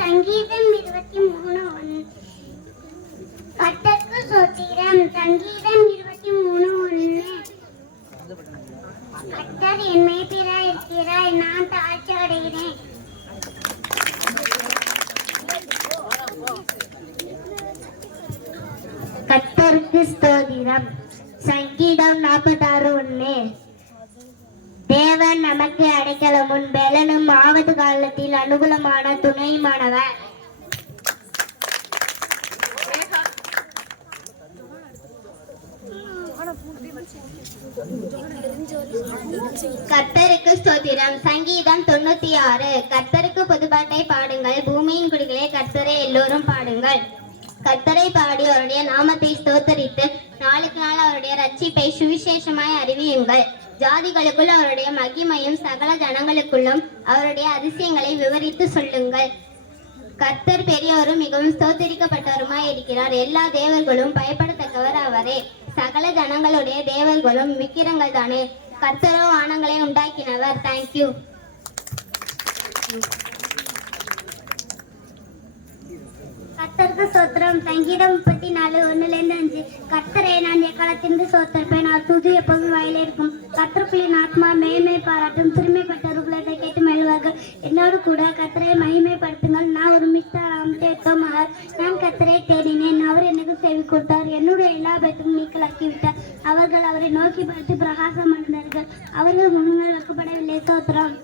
சங்கீதம் 23:1. கர்த்தருக்கு ஸ்தோத்திரம். சங்கீதம் 23:1. கர்த்தர் என் மேய்ப்பராய் இருக்கிறார், நான் தாழ்ச்சி அடைகிறேன். கர்த்தருக்கு ஸ்தோத்திரம். சங்கீதம் 46:1. தேவன் நமக்கு அடைக்கலமும் பெலனும் ஆபத்து காலத்தில் அனுகூலமான துணையுமானவர். கர்த்தருக்கு ஸ்தோத்திரம். சங்கீதம் 96. கர்த்தருக்கு புதுப்பாட்டை பாடுங்கள், பூமியின் குடிகளே கர்த்தரை எல்லோரும் பாடுங்கள். கர்த்தரை பாடி அவருடைய நாமத்தை ஸ்தோத்தரித்து நாளுக்கு நாள் அவருடைய ரட்சிப்பை சுவிசேஷமாய் அறிவியுங்கள். ஜாதிகளுக்குள் அவருடைய மகிமையும் சகல ஜனங்களுக்குள்ளும் அவருடைய அதிசயங்களை விவரித்து சொல்லுங்கள். கர்த்தர் பெரியவரும் மிகவும் ஸ்தோத்தரிக்கப்பட்டவருமாய் இருக்கிறார். எல்லா தேவர்களும் பயப்படத்தக்கவர் அவரே. சகல ஜனங்களுடைய தேவர்களும் விக்கிரங்கள் தானே. கர்த்தரோ வானங்களை உண்டாக்கினவர். தேங்க்யூ. கர்த்தருக்கு ஸ்தோத்திரம். சங்கீதம் 34:1-5. கர்த்தரை நான் எக்காலத்திலிருந்து ஸ்தோத்திரிப்பேன், அவர் துதி எப்போதும் வாயிலே இருக்கும். கர்த்தருக்குள்ளின் ஆத்மா மேன்மை பாராட்டும், சிறுமைப்பட்டவர்கள் இதை கேட்டு மகிழ்வார்கள். என்னோடு கூட கர்த்தரை மகிமைப்படுத்துங்கள். நான் ஒரு மிஸ்டர் நான் கர்த்தரை தேடினேன், அவர் எனக்கு செவி கொடுத்தார். என்னுடைய எல்லா பயத்தையும் நீக்கலாக்கிவிட்டார். அவர்கள் அவரை நோக்கி பார்த்து பிரகாசம் அடைந்தார்கள், அவர்கள் முன்னால் வைக்கப்படவில்லை. ஸ்தோத்திரம்.